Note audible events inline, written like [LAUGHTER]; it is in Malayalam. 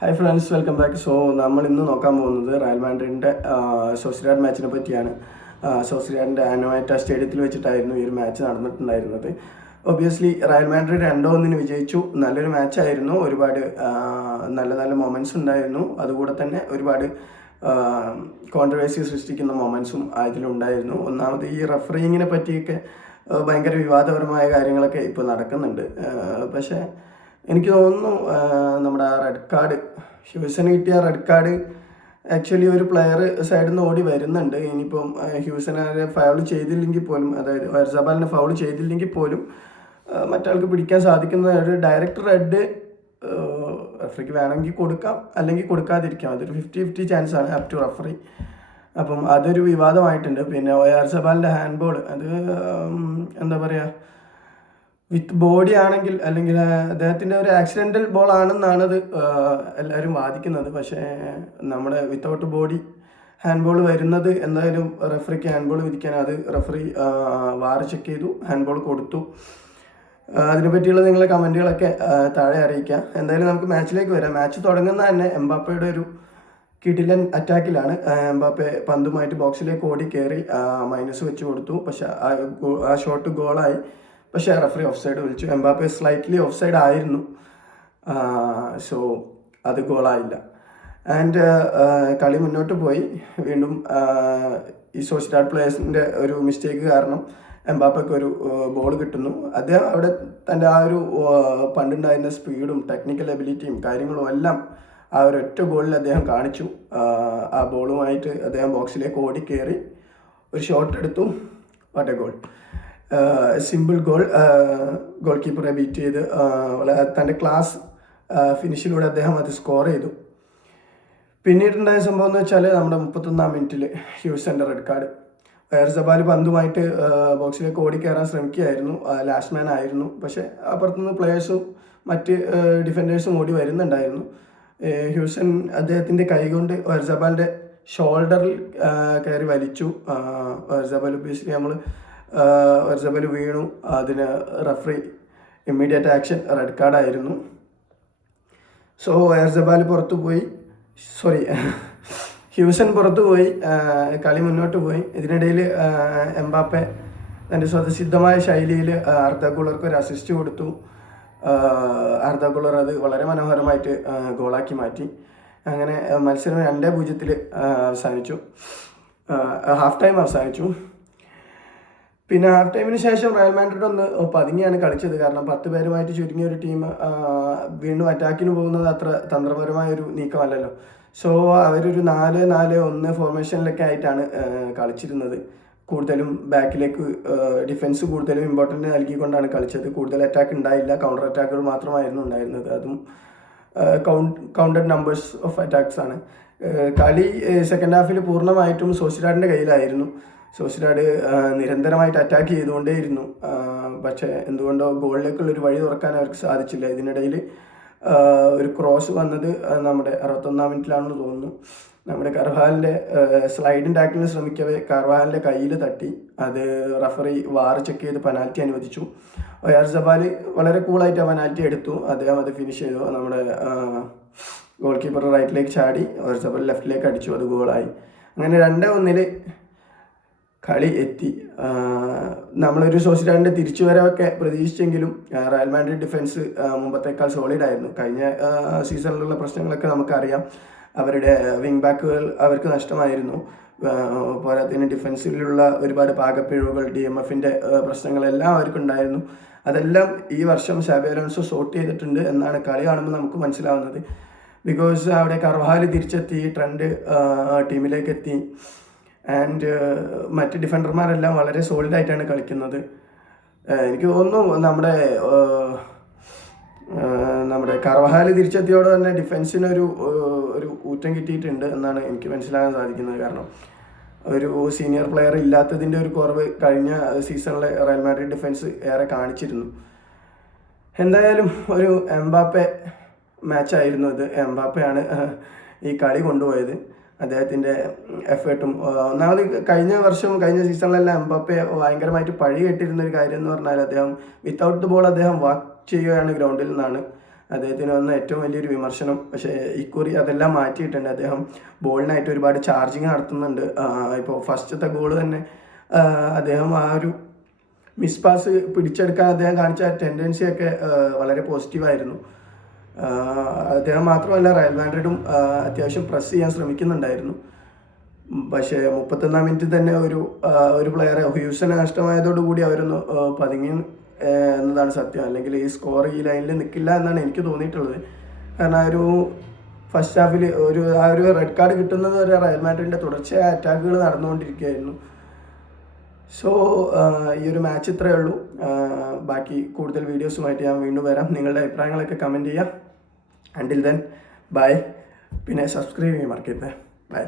Hi friends welcome back so നമ്മൾ ഇന്ന് നോക്കാൻ പോകുന്നത് റയൽ മാൻഡ്രിന്റെ സോസിഡാഡ് മാച്ചിനെ പറ്റിയാണ്. സോസിഡാഡിന്റെ അനോയറ്റ സ്റ്റേഡിയത്തിൽ വെച്ചിട്ടായിരുന്നു ഈ ഒരു മാച്ച് നടന്നിട്ടുണ്ടായിരുന്നത്. ഒബിയസ്ലി റയൽ മാഡ്രിഡ് രണ്ടോ ഒന്നിന് വിജയിച്ചു. നല്ലൊരു മാച്ചായിരുന്നു ഒരുപാട് നല്ല നല്ല മൊമെന്റ്സ് ഉണ്ടായിരുന്നു. അതുകൂടെ തന്നെ ഒരുപാട് കോൺട്രവേഴ്സി സൃഷ്ടിക്കുന്ന മൊമെൻസും അതിലുണ്ടായിരുന്നു. ഒന്നാമത് ഈ റഫറിങ്ങിനെ പറ്റിയൊക്കെ ഭയങ്കര വിവാദപരമായ കാര്യങ്ങളൊക്കെ ഇപ്പോൾ നടക്കുന്നുണ്ട്. പക്ഷേ എനിക്ക് തോന്നുന്നു നമ്മുടെ റെഡ് കാർഡ് ഹ്യൂസന് കിട്ടിയ റെഡ് കാർഡ് ആക്ച്വലി ഒരു പ്ലെയർ സൈഡിൽ നിന്ന് ഓടി വരുന്നുണ്ട്. ഇനിയിപ്പം ഹ്യൂസനെ ഫൗൾ ചെയ്തില്ലെങ്കിൽ പോലും അതായത് വർസാബാലിനെ ഫൗൾ ചെയ്തില്ലെങ്കിൽ പോലും മറ്റാൾക്ക് പിടിക്കാൻ സാധിക്കുന്ന ഒരു ഡയറക്റ്റ് റെഡ് റഫറിക്ക് വേണമെങ്കിൽ കൊടുക്കാം. അല്ലെങ്കിൽ കൊടുക്കാതിരിക്കാം. അതൊരു ഫിഫ്റ്റി ഫിഫ്റ്റി ചാൻസ് ആണ്. അപ് ടു റഫറി അപ്പം അതൊരു വിവാദമായിട്ടുണ്ട്. പിന്നെ ഒ ആർ സബാലിന്റെ ഹാൻഡ് ബോൾ അത് എന്താ പറയുക വിത്ത് ബോഡി ആണെങ്കിൽ അല്ലെങ്കിൽ അദ്ദേഹത്തിന്റെ ഒരു ആക്സിഡന്റൽ ബോൾ ആണെന്നാണ് അത് എല്ലാവരും വാദിക്കുന്നത്. പക്ഷേ നമ്മുടെ വിത്തൗട്ട് ബോഡി ഹാൻഡ് ബോൾ വരുന്നത് എന്തായാലും റെഫറിക്ക് ഹാൻഡ് ബോൾ വിധിക്കാൻ അത് റെഫറി വാർ ചെക്ക് ചെയ്തു ഹാൻഡ് ബോൾ കൊടുത്തു അതിനെ പറ്റിയുള്ള നിങ്ങളുടെ കമന്റുകളൊക്കെ താഴെ അറിയിക്കാം. എന്തായാലും നമുക്ക് മാച്ചിലേക്ക് വരാം. മാച്ച് തുടങ്ങുന്ന തന്നെ എംബാപ്പയുടെ ഒരു കിടിലൻ അറ്റാക്കിലാണ് എംബാപ്പെ പന്തുമായിട്ട് ബോക്സിലേക്ക് ഓടി കയറി മൈനസ് വെച്ച് കൊടുത്തു. പക്ഷെ ആ ഷോട്ട് ഗോളായി പക്ഷേ റഫറി ഓഫ് സൈഡ് വിളിച്ചു. എംബാപ്പെ സ്ലൈറ്റ്ലി ഓഫ് സൈഡ് ആയിരുന്നു സോ അത് ഗോളായില്ല ആൻഡ് കളി മുന്നോട്ട് പോയി. വീണ്ടും ഈ സോസിഡാഡ് പ്ലേയേഴ്സിന്റെ ഒരു മിസ്റ്റേക്ക് കാരണം എംബാപ്പയ്ക്ക് ഒരു ബോൾ കിട്ടുന്നു. അദ്ദേഹം അവിടെ തന്റെ ആ ഒരു പണ്ടുണ്ടായിരുന്ന സ്പീഡും ടെക്നിക്കൽ എബിലിറ്റിയും കാര്യങ്ങളും എല്ലാം ആ ഒരു ഒറ്റ ഗോളിൽ അദ്ദേഹം കാണിച്ചു. ആ, ബോളുമായിട്ട് അദ്ദേഹം ബോക്സിലേക്ക് ഓടിക്കേറി. ഒരു ഷോട്ട് എടുത്തു. What a goal simple goal goal കീപ്പറെ ബീറ്റ് ചെയ്ത് വളരെ തന്റെ ക്ലാസ് ഫിനിഷിലൂടെ അദ്ദേഹം അത് സ്കോർ ചെയ്തു. പിന്നീടുണ്ടായ സംഭവം എന്ന് വെച്ചാൽ നമ്മുടെ മുപ്പത്തൊന്നാം മിനിറ്റിൽ ഹ്യൂസന്റെ റെഡ് കാർഡ് വയർ സബാൽ പന്തുമായിട്ട് ബോക്സിലേക്ക് ഓടിക്കയറാൻ ശ്രമിക്കുകയായിരുന്നു. ലാസ്റ്റ് മാൻ ആയിരുന്നു. പക്ഷേ അപ്പുറത്തുനിന്ന് പ്ലെയേഴ്സും മറ്റ് ഡിഫൻഡേഴ്സും ഓടി വരുന്നുണ്ടായിരുന്നു. ഹ്യൂസൻ അദ്ദേഹത്തിന്റെ കൈകൊണ്ട് വർജബാലിന്റെ ഷോൾഡറിൽ കയറി വലിച്ചു. വയർസബാൽ ബേസിക്കലി നമ്മൾ വർജബൽ വീണു. അതിന് റഫറി ഇമ്മീഡിയറ്റ് ആക്ഷൻ റെഡ് കാർഡായിരുന്നു സോ എയർജബാൽ പുറത്തു പോയി. സോറി ഹ്യൂസൺ [LAUGHS] പുറത്തു പോയി. കളി മുന്നോട്ട് പോയി. ഇതിനിടയിൽ എംബാപ്പെ തന്റെ സ്വതസിദ്ധമായ ശൈലിയിൽ അർദ്ധ കൂളർക്ക് ഒരു അസിസ്റ്റ് കൊടുത്തു. അർദ്ധ കൂളർ അത് വളരെ മനോഹരമായിട്ട് ഗോളാക്കി മാറ്റി. അങ്ങനെ മത്സരം രണ്ടേ പൂജ്യത്തിൽ അവസാനിച്ചു. ഹാഫ് ടൈം അവസാനിച്ചു. പിന്നെ ഹാഫ് ടൈമിന് ശേഷം റയൽ മാൻഡ്രിഡ് ഒന്ന് പതുങ്ങിയാണ് കളിച്ചത്. കാരണം പത്ത് പേരുമായിട്ട് ചുരുങ്ങിയ ഒരു ടീം വീണ്ടും അറ്റാക്കിന് പോകുന്നത് അത്ര തന്ത്രപരമായ ഒരു നീക്കമല്ലല്ലോ. സോ അവരൊരു നാല് നാല് ഒന്ന് ഫോർമേഷനിലൊക്കെ ആയിട്ടാണ് കളിച്ചിരുന്നത്. കൂടുതലും ബാക്കിലേക്ക് ഡിഫൻസ് കൂടുതലും ഇമ്പോർട്ടന്റ് നൽകിക്കൊണ്ടാണ് കളിച്ചത്. കൂടുതൽ അറ്റാക്ക് ഉണ്ടായില്ല. കൗണ്ടർ അറ്റാക്കുകൾ മാത്രമായിരുന്നു ഉണ്ടായിരുന്നത്. അതും count counted numbers of attacks ആണ്. കളി സെക്കൻഡ് ഹാഫിൽ പൂർണമായിട്ടും സോസിഡാഡിന്റെ കയ്യിലായിരുന്നു. സോസിഡാഡ് നിരന്തരമായിട്ട് അറ്റാക്ക് ചെയ്തുകൊണ്ടേയിരുന്നു. പക്ഷേ എന്തുകൊണ്ടോ ഗോളിലേക്കുള്ള ഒരു വഴി തുറക്കാൻ അവർക്ക് സാധിച്ചില്ല. ഇതിനിടയിൽ ഒരു ക്രോസ് വന്നത് നമ്മുടെ അറുപത്തൊന്നാം മിനിറ്റിലാണെന്ന് തോന്നുന്നു. നമ്മുടെ കർവാലിന്റെ സ്ലൈഡിന്റെ ടാക്കിളിന് ശ്രമിക്കവേ കർവാലിന്റെ കയ്യിൽ തട്ടി. അത് റഫറി വാർ ചെക്ക് ചെയ്ത് പെനാൽറ്റി അനുവദിച്ചു. ഒയാർ ജബാൽ വളരെ കൂളായിട്ട് ആ പെനാൽറ്റി എടുത്തു. അദ്ദേഹം അത് ഫിനിഷ് ചെയ്തു. നമ്മുടെ ഗോൾ കീപ്പർ റൈറ്റിലേക്ക് ചാടി. ഒയാർ ജബാൽ ലെഫ്റ്റിലേക്ക് അടിച്ചു. അത് ഗോളായി അങ്ങനെ രണ്ട് ഒന്നിൽ കളി എത്തി. നമ്മളൊരു തിരിച്ചു തിരിച്ചുവരവൊക്കെ പ്രതീക്ഷിച്ചെങ്കിലും റയൽ മാഡ്രിഡ് ഡിഫൻസ് മുമ്പത്തേക്കാൾ സോളിഡ് ആയിരുന്നു. കഴിഞ്ഞ സീസണിലുള്ള പ്രശ്നങ്ങളൊക്കെ നമുക്കറിയാം. അവരുടെ വിങ് ബാക്കുകൾ അവർക്ക് നഷ്ടമായിരുന്നു. ആഹ് പോരാത്തതിന് ഡിഫൻസിലുള്ള ഒരുപാട് പാകപ്പിഴവുകൾ ഡി എം എഫിന്റെ പ്രശ്നങ്ങളെല്ലാം അവർക്കുണ്ടായിരുന്നു. അതെല്ലാം ഈ വർഷം ഷാബി അലോൺസോ സോർട്ട് ചെയ്തിട്ടുണ്ട് എന്നാണ് കളി കാണുമ്പോൾ നമുക്ക് മനസ്സിലാവുന്നത്. ബിക്കോസ് അവിടെ കർവാൽ തിരിച്ചെത്തി ട്രെൻഡ് ടീമിലേക്ക് എത്തി. ആൻഡ് മറ്റ് ഡിഫൻഡർമാരെല്ലാം വളരെ സോളിഡായിട്ടാണ് കളിക്കുന്നത്. ഏഹ് എനിക്ക് തോന്നുന്നു നമ്മുടെ ഏഹ്, നമ്മുടെ കർവഹാൽ തിരിച്ചെത്തിയോടെ തന്നെ ഡിഫൻസിനൊരു ഒരു ഊറ്റം കിട്ടിയിട്ടുണ്ട് എന്നാണ് എനിക്ക് മനസ്സിലാക്കാൻ സാധിക്കുന്നത്. കാരണം ഒരു സീനിയർ പ്ലെയർ ഇല്ലാത്തതിന്റെ ഒരു കുറവ് കഴിഞ്ഞ സീസണിലെ റയൽ മാഡ്രിഡ് ഡിഫൻസ് ഏറെ കാണിച്ചിരുന്നു. എന്തായാലും ഒരു എംബാപ്പെ മാച്ചായിരുന്നു ഇത്. എംബാപ്പയാണ് ഈ കളി കൊണ്ടുപോയത്. അദ്ദേഹത്തിന്റെ എഫേർട്ടും ഒന്നാമത് കഴിഞ്ഞ വർഷം കഴിഞ്ഞ സീസണിലെല്ലാം എംബപ്പെ ഭയങ്കരമായിട്ട് പഴി കെട്ടിരുന്ന ഒരു കാര്യം എന്ന് പറഞ്ഞാൽ അദ്ദേഹം വിത്തൗട്ട് ദ ബോൾ അദ്ദേഹം വാക്ക് ചെയ്യുകയാണ് ഗ്രൗണ്ടിൽ നിന്നാണ്. അദ്ദേഹത്തിന് വന്ന ഏറ്റവും വലിയൊരു വിമർശനം പക്ഷേ ഇക്കുറി അതെല്ലാം മാറ്റിയിട്ടുണ്ട്. അദ്ദേഹം ബോളിനായിട്ട് ഒരുപാട് ചാർജിങ് നടത്തുന്നുണ്ട്. ഇപ്പോൾ ഫസ്റ്റത്തെ ഗോൾ തന്നെ അദ്ദേഹം ആ ഒരു മിസ് പാസ് പിടിച്ചെടുക്കാൻ അദ്ദേഹം കാണിച്ച ടെൻഡൻസിയൊക്കെ വളരെ പോസിറ്റീവായിരുന്നു അദ്ദേഹം മാത്രമല്ല റയൽ മാൻഡ്രിഡും അത്യാവശ്യം പ്രസ് ചെയ്യാൻ ശ്രമിക്കുന്നുണ്ടായിരുന്നു. പക്ഷേ മുപ്പത്തൊന്നാം മിനിറ്റിൽ തന്നെ ഒരു ഒരു പ്ലെയറെ ഹ്യൂസനെ നഷ്ടമായതോടുകൂടി അവരൊന്ന് പതുങ്ങി എന്നതാണ് സത്യം. അല്ലെങ്കിൽ ഈ സ്കോർ ഈ ലൈനിൽ നിൽക്കില്ല എന്നാണ് എനിക്ക് തോന്നിയിട്ടുള്ളത്. കാരണം ആ ഒരു ഫസ്റ്റ് ഹാഫിൽ ഒരു ആ ഒരു റെഡ് കാർഡ് കിട്ടുന്നത് വരെ റയൽ മാഡ്രിഡിന്റെ തുടർച്ചയായ അറ്റാക്കുകൾ നടന്നുകൊണ്ടിരിക്കുകയായിരുന്നു. സോ ഈ ഒരു മാച്ച് ഇത്രയേ ഉള്ളൂ. ബാക്കി കൂടുതൽ വീഡിയോസുമായിട്ട് ഞാൻ വീണ്ടും വരാം. നിങ്ങളുടെ അഭിപ്രായങ്ങളൊക്കെ കമന്റ് ചെയ്യാം അണ്ടിൽ ദെൻ ബൈ പിന്നെ സബ്സ്ക്രൈബ് ചെയ്യാൻ മറക്കരുത്. ബൈ